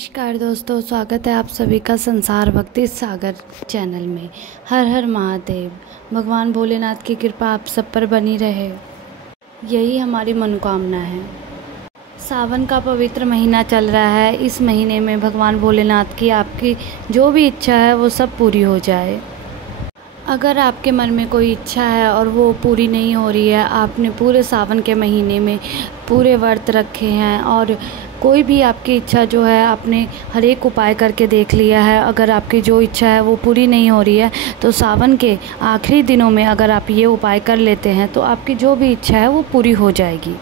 नमस्कार दोस्तों, स्वागत है आप सभी का संसार भक्ति सागर चैनल में। हर हर महादेव। भगवान भोलेनाथ की कृपा आप सब पर बनी रहे, यही हमारी मनोकामना है। सावन का पवित्र महीना चल रहा है। इस महीने में भगवान भोलेनाथ की आपकी जो भी इच्छा है वो सब पूरी हो जाए। अगर आपके मन में कोई इच्छा है और वो पूरी नहीं हो रही है, आपने पूरे सावन के महीने में पूरे व्रत रखे हैं और कोई भी आपकी इच्छा जो है आपने हर एक उपाय करके देख लिया है, अगर आपकी जो इच्छा है वो पूरी नहीं हो रही है, तो सावन के आखिरी दिनों में अगर आप ये उपाय कर लेते हैं तो आपकी जो भी इच्छा है वो पूरी हो जाएगी।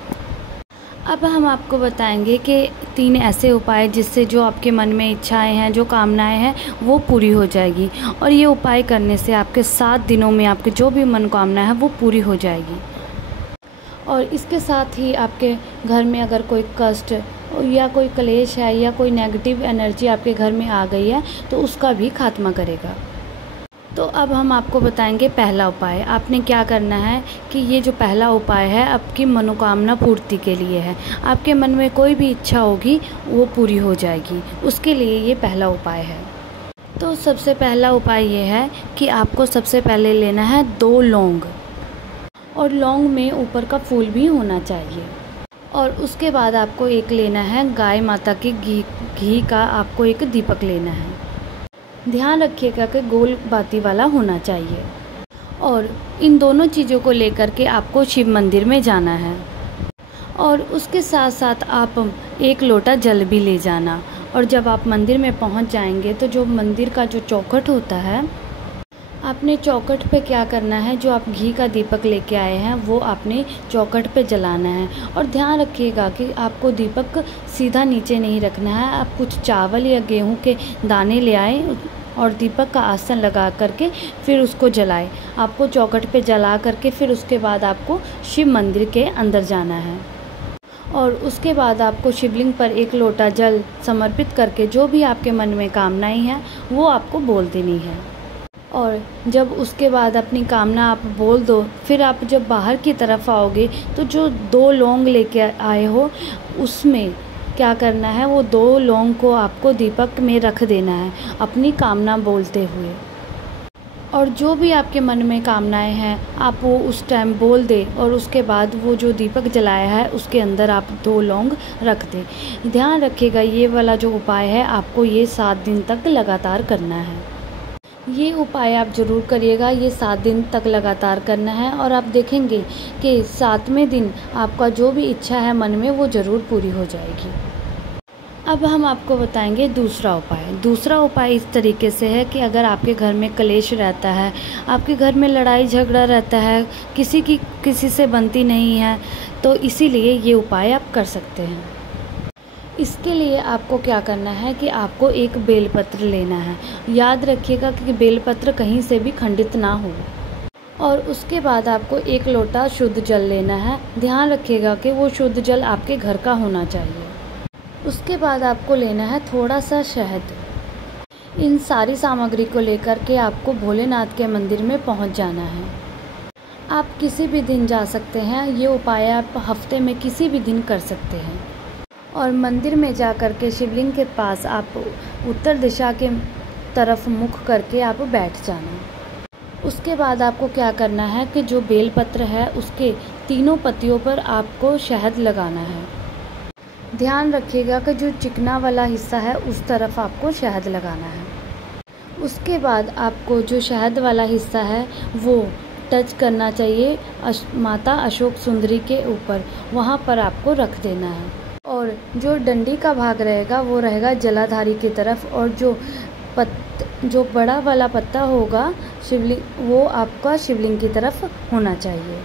अब हम आपको बताएंगे कि 3 ऐसे उपाय जिससे जो आपके मन में इच्छाएं हैं, जो कामनाएं हैं वो पूरी हो जाएगी। और ये उपाय करने से आपके 7 दिनों में आपकी जो भी मनोकामना है वो पूरी हो जाएगी। और इसके साथ ही आपके घर में अगर कोई कष्ट या कोई क्लेश है या कोई नेगेटिव एनर्जी आपके घर में आ गई है तो उसका भी खात्मा करेगा। तो अब हम आपको बताएंगे पहला उपाय। आपने क्या करना है कि ये जो पहला उपाय है आपकी मनोकामना पूर्ति के लिए है। आपके मन में कोई भी इच्छा होगी वो पूरी हो जाएगी, उसके लिए ये पहला उपाय है। तो सबसे पहला उपाय ये है कि आपको सबसे पहले लेना है 2 लौंग, और लौंग में ऊपर का फूल भी होना चाहिए। और उसके बाद आपको एक लेना है गाय माता की घी का आपको एक दीपक लेना है। ध्यान रखिएगा कि गोल बाती वाला होना चाहिए। और इन दोनों चीज़ों को लेकर के आपको शिव मंदिर में जाना है। और उसके साथ साथ आप 1 लोटा जल भी ले जाना। और जब आप मंदिर में पहुंच जाएंगे तो जो मंदिर का जो चौखट होता है, आपने चौखट पे क्या करना है, जो आप घी का दीपक लेके आए हैं वो आपने चौखट पे जलाना है। और ध्यान रखिएगा कि आपको दीपक सीधा नीचे नहीं रखना है। आप कुछ चावल या गेहूं के दाने ले आए और दीपक का आसन लगा करके फिर उसको जलाएं। आपको चौखट पे जला करके फिर उसके बाद आपको शिव मंदिर के अंदर जाना है। और उसके बाद आपको शिवलिंग पर 1 लोटा जल समर्पित करके जो भी आपके मन में कामनाएं हैं वो आपको बोल देनी है। और जब उसके बाद अपनी कामना आप बोल दो, फिर आप जब बाहर की तरफ आओगे तो जो 2 लौंग लेके आए हो उसमें क्या करना है, वो 2 लौंग को आपको दीपक में रख देना है अपनी कामना बोलते हुए। और जो भी आपके मन में कामनाएं हैं आप वो उस टाइम बोल दें और उसके बाद वो जो दीपक जलाया है उसके अंदर आप 2 लौंग रख दें। ध्यान रखिएगा ये वाला जो उपाय है आपको ये 7 दिन तक लगातार करना है। ये उपाय आप ज़रूर करिएगा, ये 7 दिन तक लगातार करना है। और आप देखेंगे कि 7वें दिन आपका जो भी इच्छा है मन में वो ज़रूर पूरी हो जाएगी। अब हम आपको बताएंगे दूसरा उपाय। दूसरा उपाय इस तरीके से है कि अगर आपके घर में क्लेश रहता है, आपके घर में लड़ाई झगड़ा रहता है, किसी से बनती नहीं है, तो इसीलिए ये उपाय आप कर सकते हैं। इसके लिए आपको क्या करना है कि आपको एक बेलपत्र लेना है। याद रखिएगा कि बेलपत्र कहीं से भी खंडित ना हो। और उसके बाद आपको 1 लोटा शुद्ध जल लेना है। ध्यान रखिएगा कि वो शुद्ध जल आपके घर का होना चाहिए। उसके बाद आपको लेना है थोड़ा सा शहद। इन सारी सामग्री को लेकर के आपको भोलेनाथ के मंदिर में पहुंच जाना है। आप किसी भी दिन जा सकते हैं, ये उपाय आप हफ्ते में किसी भी दिन कर सकते हैं। और मंदिर में जा कर के शिवलिंग के पास आप उत्तर दिशा के तरफ मुख करके आप बैठ जाना। उसके बाद आपको क्या करना है कि जो बेलपत्र है उसके 3 पत्तियों पर आपको शहद लगाना है। ध्यान रखिएगा कि जो चिकना वाला हिस्सा है उस तरफ आपको शहद लगाना है। उसके बाद आपको जो शहद वाला हिस्सा है वो टच करना चाहिए माता अशोक सुंदरी के ऊपर, वहाँ पर आपको रख देना है। और जो डंडी का भाग रहेगा वो रहेगा जलाधारी की तरफ, और जो बड़ा वाला पत्ता होगा शिवलिंग वो आपका शिवलिंग की तरफ होना चाहिए।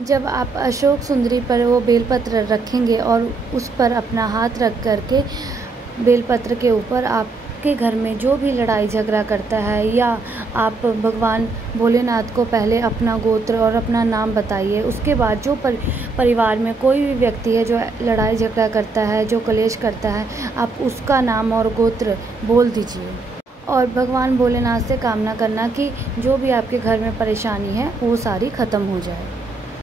जब आप अशोक सुंदरी पर वो बेलपत्र रखेंगे और उस पर अपना हाथ रख करके बेलपत्र के ऊपर आपके घर में जो भी लड़ाई झगड़ा करता है, या आप भगवान भोलेनाथ को पहले अपना गोत्र और अपना नाम बताइए। उसके बाद जो परिवार में कोई भी व्यक्ति है जो लड़ाई झगड़ा करता है, जो क्लेश करता है, आप उसका नाम और गोत्र बोल दीजिए। और भगवान भोलेनाथ से कामना करना कि जो भी आपके घर में परेशानी है वो सारी ख़त्म हो जाए।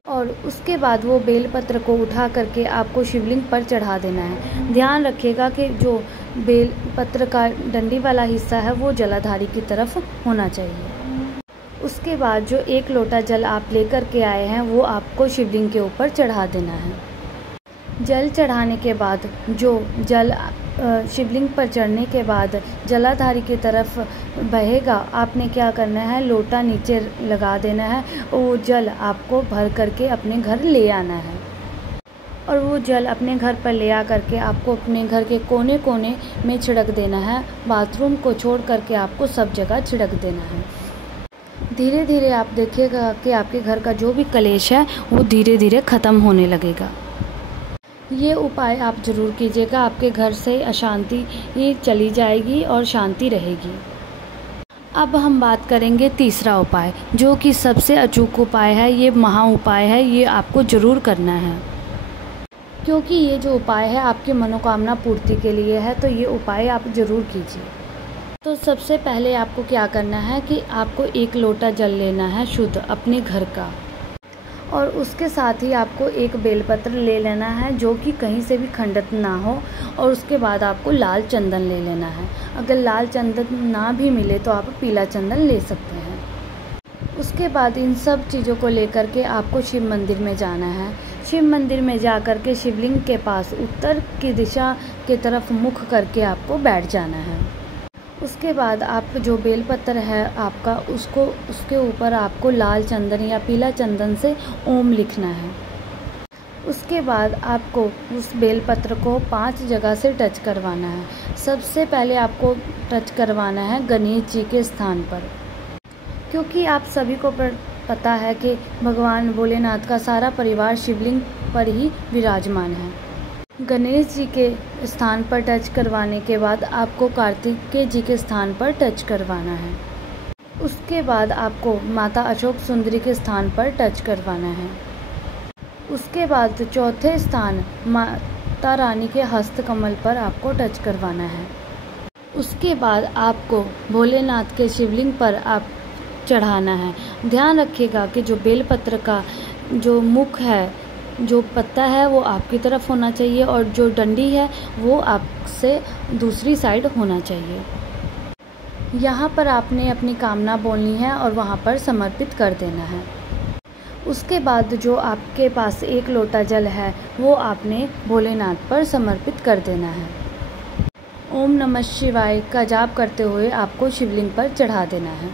और उसके बाद वो बेलपत्र को उठा करके आपको शिवलिंग पर चढ़ा देना है। ध्यान रखिएगा कि जो बेल पत्र का डंडी वाला हिस्सा है वो जलाधारी की तरफ होना चाहिए। उसके बाद जो 1 लोटा जल आप लेकर के आए हैं वो आपको शिवलिंग के ऊपर चढ़ा देना है। जल चढ़ाने के बाद जो जल शिवलिंग पर चढ़ने के बाद जलाधारी की तरफ बहेगा, आपने क्या करना है, लोटा नीचे लगा देना है। वो जल आपको भर करके अपने घर ले आना है और वो जल अपने घर पर ले आ करके आपको अपने घर के कोने कोने में छिड़क देना है। बाथरूम को छोड़ करके आपको सब जगह छिड़क देना है। धीरे धीरे आप देखिएगा कि आपके घर का जो भी कलेश है वो धीरे धीरे ख़त्म होने लगेगा। ये उपाय आप ज़रूर कीजिएगा, आपके घर से अशांति चली जाएगी और शांति रहेगी। अब हम बात करेंगे तीसरा उपाय, जो कि सबसे अचूक उपाय है। ये महा उपाय है, ये आपको ज़रूर करना है, क्योंकि ये जो उपाय है आपकी मनोकामना पूर्ति के लिए है। तो ये उपाय आप ज़रूर कीजिए। तो सबसे पहले आपको क्या करना है कि आपको 1 लोटा जल लेना है शुद्ध अपने घर का, और उसके साथ ही आपको 1 बेलपत्र ले लेना है जो कि कहीं से भी खंडित ना हो, और उसके बाद आपको लाल चंदन ले लेना है। अगर लाल चंदन ना भी मिले तो आप पीला चंदन ले सकते हैं। उसके बाद इन सब चीज़ों को लेकर के आपको शिव मंदिर में जाना है। शिव मंदिर में जा कर के शिवलिंग के पास उत्तर की दिशा की तरफ मुख करके आपको बैठ जाना है। उसके बाद आप जो बेलपत्र है आपका, उसके ऊपर आपको लाल चंदन या पीला चंदन से ओम लिखना है। उसके बाद आपको उस बेलपत्र को 5 जगह से टच करवाना है। सबसे पहले आपको टच करवाना है गणेश जी के स्थान पर, क्योंकि आप सभी को पता है कि भगवान भोलेनाथ का सारा परिवार शिवलिंग पर ही विराजमान है। गणेश जी के स्थान पर टच करवाने के बाद आपको कार्तिकेय जी के स्थान पर टच करवाना है। उसके बाद आपको माता अशोक सुंदरी के स्थान पर टच करवाना है। उसके बाद चौथे स्थान माता रानी के हस्त कमल पर आपको टच करवाना है। उसके बाद आपको भोलेनाथ के शिवलिंग पर आप चढ़ाना है। ध्यान रखिएगा कि जो बेलपत्र का जो मुख है, जो पत्ता है वो आपकी तरफ होना चाहिए और जो डंडी है वो आपसे दूसरी साइड होना चाहिए। यहाँ पर आपने अपनी कामना बोलनी है और वहाँ पर समर्पित कर देना है। उसके बाद जो आपके पास 1 लोटा जल है वो आपने भोलेनाथ पर समर्पित कर देना है। ओम नमः शिवाय का जाप करते हुए आपको शिवलिंग पर चढ़ा देना है।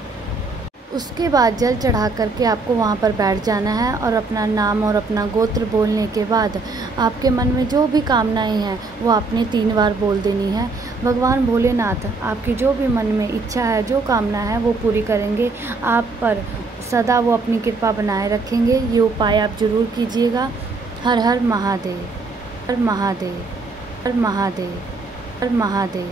उसके बाद जल चढ़ा करके आपको वहाँ पर बैठ जाना है और अपना नाम और अपना गोत्र बोलने के बाद आपके मन में जो भी कामनाएं हैं वो आपने 3 बार बोल देनी है। भगवान भोलेनाथ आपकी जो भी मन में इच्छा है, जो कामना है वो पूरी करेंगे। आप पर सदा वो अपनी कृपा बनाए रखेंगे। ये उपाय आप ज़रूर कीजिएगा। हर हर महादेव, हर महादेव, हर महादेव, हर महादेव।